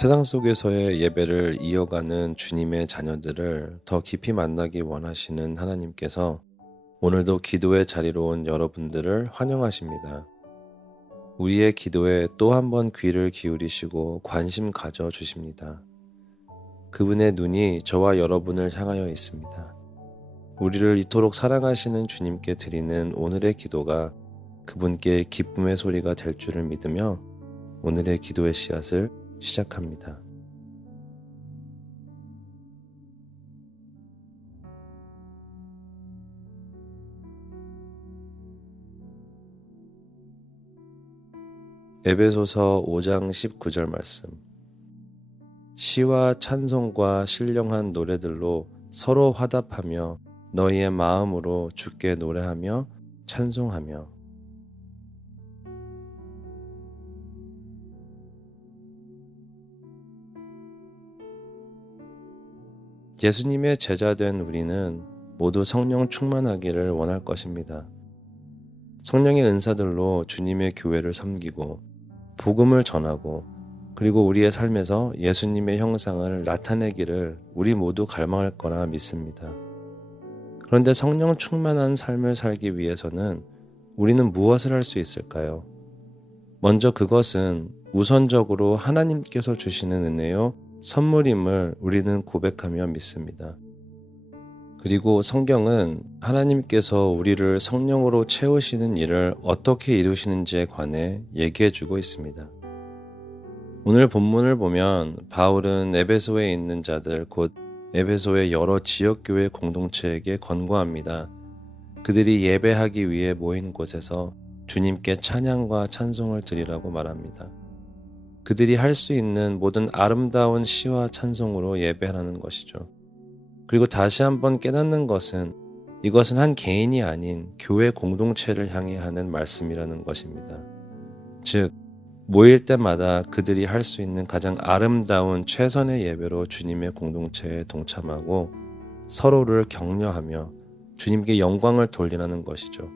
세상 속에서의 예배를 이어가는 주님의 자녀들을 더 깊이 만나기 원하시는 하나님께서 오늘도 기도의 자리로 온 여러분들을 환영하십니다. 우리의 기도에 또 한 번 귀를 기울이시고 관심 가져 주십니다. 그분의 눈이 저와 여러분을 향하여 있습니다. 우리를 이토록 사랑하시는 주님께 드리는 오늘의 기도가 그분께 기쁨의 소리가 될 줄을 믿으며 오늘의 기도의 씨앗을 시작합니다. 에베소서 5장 19절 말씀. 시와 찬송과 신령한 노래들로 서로 화답하며 너희의 마음으로 주께 노래하며 찬송하며. 예수님의 제자된 우리는 모두 성령 충만하기를 원할 것입니다. 성령의 은사들로 주님의 교회를 섬기고 복음을 전하고 그리고 우리의 삶에서 예수님의 형상을 나타내기를 우리 모두 갈망할 거라 믿습니다. 그런데 성령 충만한 삶을 살기 위해서는 우리는 무엇을 할 수 있을까요? 먼저 그것은 우선적으로 하나님께서 주시는 은혜요 선물임을 우리는 고백하며 믿습니다. 그리고 성경은 하나님께서 우리를 성령으로 채우시는 일을 어떻게 이루시는지에 관해 얘기해주고 있습니다. 오늘 본문을 보면 바울은 에베소에 있는 자들 곧 에베소의 여러 지역교회 공동체에게 권고합니다. 그들이 예배하기 위해 모인 곳에서 주님께 찬양과 찬송을 드리라고 말합니다. 그들이 할 수 있는 모든 아름다운 시와 찬송으로 예배하는 것이죠. 그리고 다시 한번 깨닫는 것은 이것은 한 개인이 아닌 교회 공동체를 향해 하는 말씀이라는 것입니다. 즉, 모일 때마다 그들이 할 수 있는 가장 아름다운 최선의 예배로 주님의 공동체에 동참하고 서로를 격려하며 주님께 영광을 돌리라는 것이죠.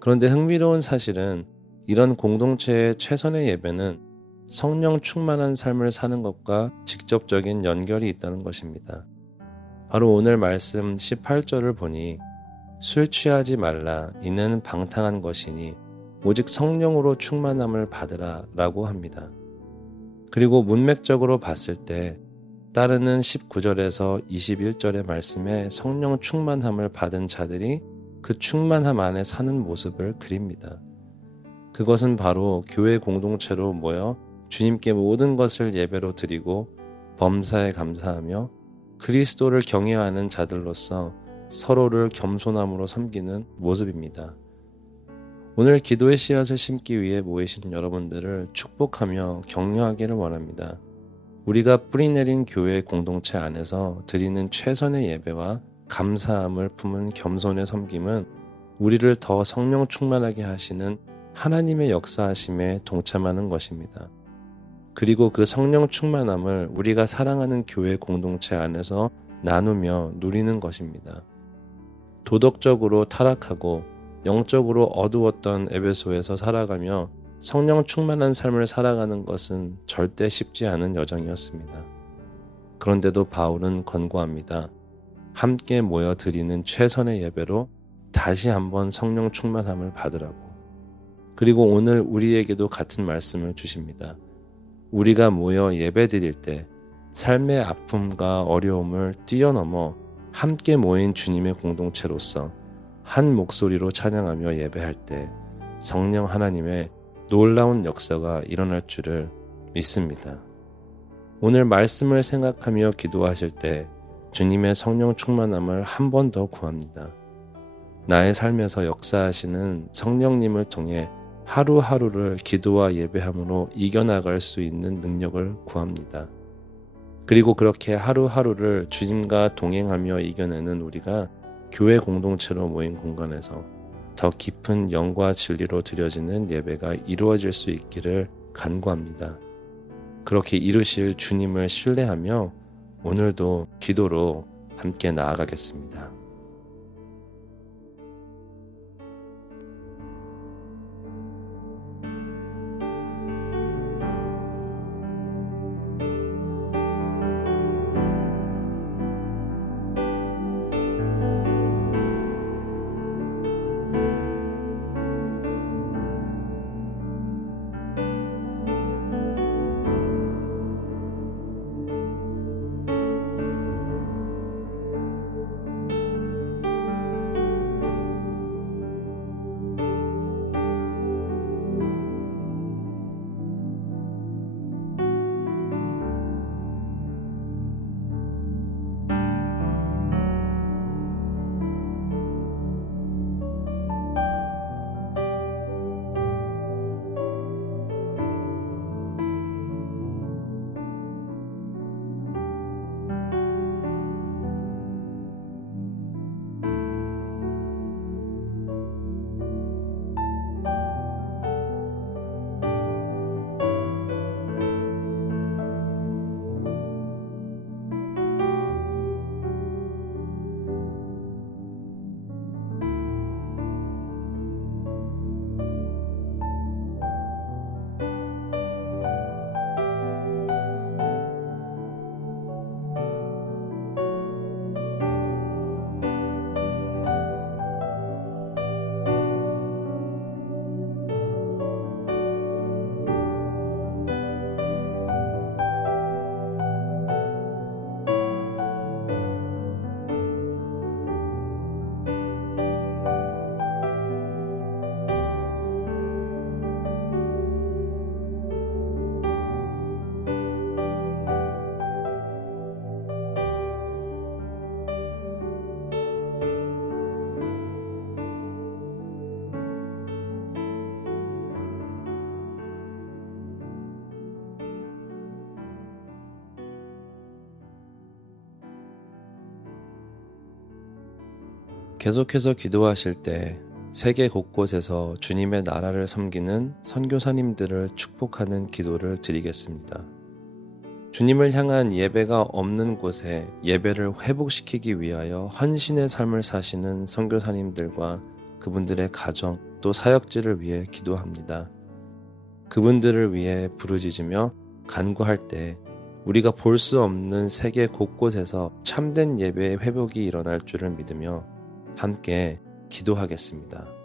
그런데 흥미로운 사실은 이런 공동체의 최선의 예배는 성령 충만한 삶을 사는 것과 직접적인 연결이 있다는 것입니다. 바로 오늘 말씀 18절을 보니 술 취하지 말라 이는 방탕한 것이니 오직 성령으로 충만함을 받으라 라고 합니다. 그리고 문맥적으로 봤을 때 따르는 19절에서 21절의 말씀에 성령 충만함을 받은 자들이 그 충만함 안에 사는 모습을 그립니다. 그것은 바로 교회 공동체로 모여 주님께 모든 것을 예배로 드리고 범사에 감사하며 그리스도를 경외하는 자들로서 서로를 겸손함으로 섬기는 모습입니다. 오늘 기도의 씨앗을 심기 위해 모이신 여러분들을 축복하며 격려하기를 원합니다. 우리가 뿌리내린 교회 공동체 안에서 드리는 최선의 예배와 감사함을 품은 겸손의 섬김은 우리를 더 성령 충만하게 하시는 하나님의 역사하심에 동참하는 것입니다. 그리고 그 성령 충만함을 우리가 사랑하는 교회 공동체 안에서 나누며 누리는 것입니다. 도덕적으로 타락하고 영적으로 어두웠던 에베소에서 살아가며 성령 충만한 삶을 살아가는 것은 절대 쉽지 않은 여정이었습니다. 그런데도 바울은 권고합니다. 함께 모여 드리는 최선의 예배로 다시 한번 성령 충만함을 받으라고. 그리고 오늘 우리에게도 같은 말씀을 주십니다. 우리가 모여 예배드릴 때 삶의 아픔과 어려움을 뛰어넘어 함께 모인 주님의 공동체로서 한 목소리로 찬양하며 예배할 때 성령 하나님의 놀라운 역사가 일어날 줄을 믿습니다. 오늘 말씀을 생각하며 기도하실 때 주님의 성령 충만함을 한 번 더 구합니다. 나의 삶에서 역사하시는 성령님을 통해 하루하루를 기도와 예배함으로 이겨나갈 수 있는 능력을 구합니다. 그리고 그렇게 하루하루를 주님과 동행하며 이겨내는 우리가 교회 공동체로 모인 공간에서 더 깊은 영과 진리로 드려지는 예배가 이루어질 수 있기를 간구합니다. 그렇게 이루실 주님을 신뢰하며 오늘도 기도로 함께 나아가겠습니다. 계속해서 기도하실 때 세계 곳곳에서 주님의 나라를 섬기는 선교사님들을 축복하는 기도를 드리겠습니다. 주님을 향한 예배가 없는 곳에 예배를 회복시키기 위하여 헌신의 삶을 사시는 선교사님들과 그분들의 가정 또 사역지를 위해 기도합니다. 그분들을 위해 부르짖으며 간구할 때 우리가 볼 수 없는 세계 곳곳에서 참된 예배의 회복이 일어날 줄을 믿으며 함께 기도하겠습니다.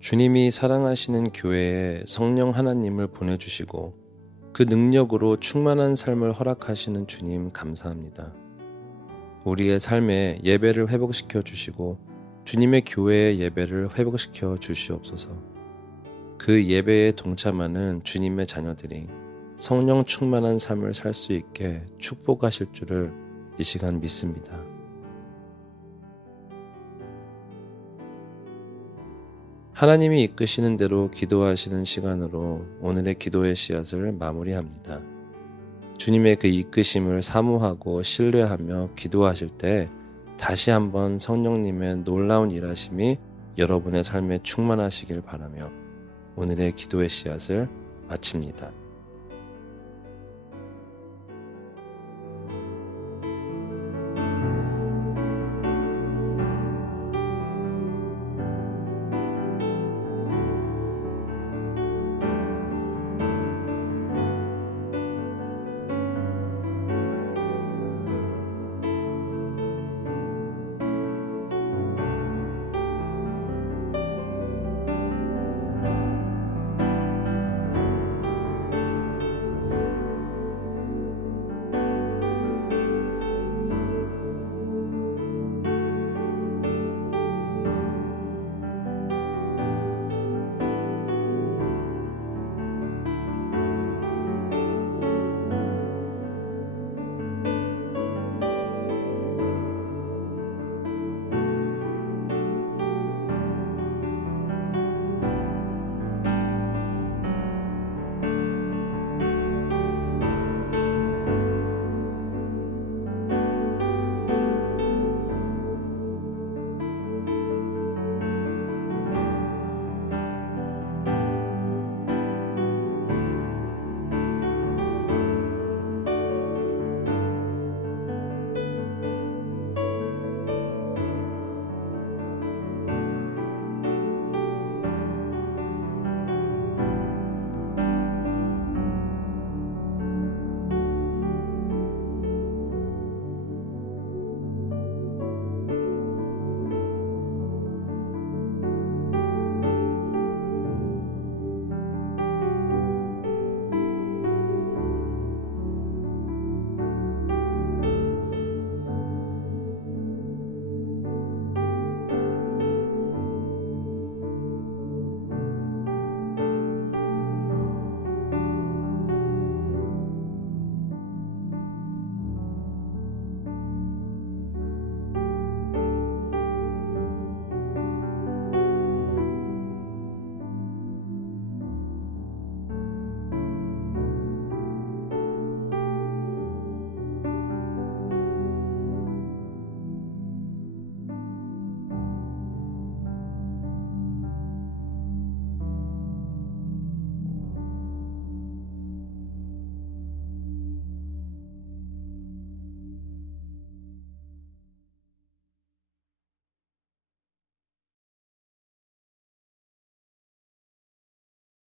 주님이 사랑하시는 교회에 성령 하나님을 보내주시고 그 능력으로 충만한 삶을 허락하시는 주님 감사합니다. 우리의 삶에 예배를 회복시켜 주시고 주님의 교회의 예배를 회복시켜 주시옵소서. 그 예배에 동참하는 주님의 자녀들이 성령 충만한 삶을 살 수 있게 축복하실 줄을 이 시간 믿습니다. 하나님이 이끄시는 대로 기도하시는 시간으로 오늘의 기도의 씨앗을 마무리합니다. 주님의 그 이끄심을 사모하고 신뢰하며 기도하실 때 다시 한번 성령님의 놀라운 일하심이 여러분의 삶에 충만하시길 바라며 오늘의 기도의 씨앗을 마칩니다.